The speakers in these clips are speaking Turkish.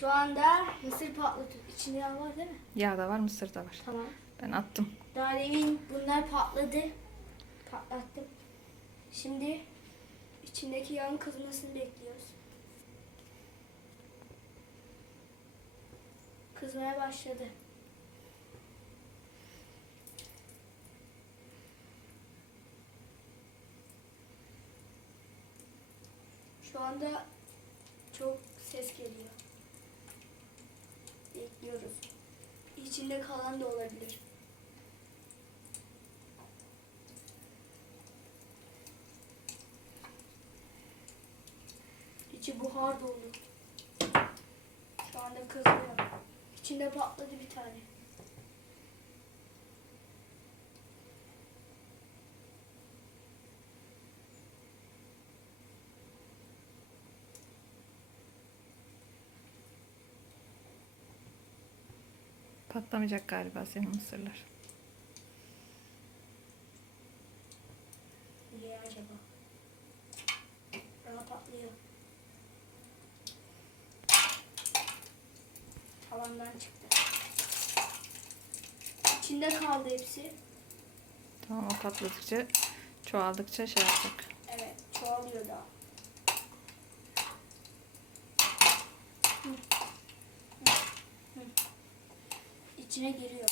Şu anda mısır patlatıyor. İçinde yağ var değil mi? Yağ da var, mısır da var. Tamam. Ben attım. Daha demin bunlar patladı. Patlattım. Şimdi içindeki yağın kızmasını bekliyoruz. Kızmaya başladı. Şu anda çok ses geliyor. Bekliyoruz. İçinde kalan da olabilir. İçi buhar dolu. Şu anda kızıyor. İçinde patladı bir tane. Patlamayacak galiba senin mısırlar. Niye acaba? Daha patlıyor. Tavandan çıktı. İçinde kaldı hepsi. Tamam o patladıkça, çoğaldıkça şey yapacak. Evet, çoğalıyor daha. İçine giriyor.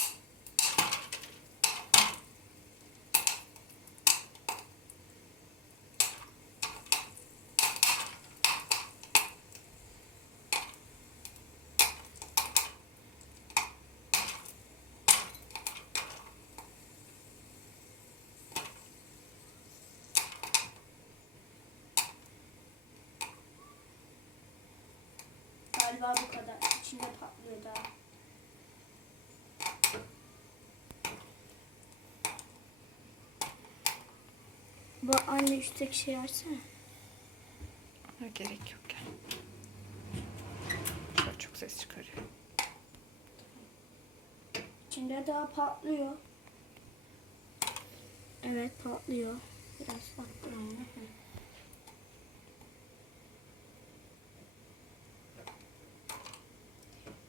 Galiba bu kadar. İçinde patlıyor Bak anne üstteki şey açsana. Ha, gerek yok yani. Şöyle çok ses çıkarıyor. İçinde daha patlıyor. Evet patlıyor. Biraz. Hı.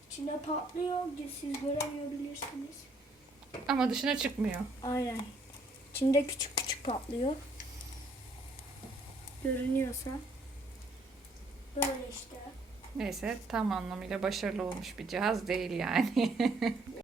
İçinde patlıyor. Siz göremeyebilirsiniz. Ama dışına çıkmıyor. Aynen. İçinde küçük küçük patlıyor. Görünüyorsa. Böyle işte. Neyse tam anlamıyla başarılı olmuş bir cihaz değil yani.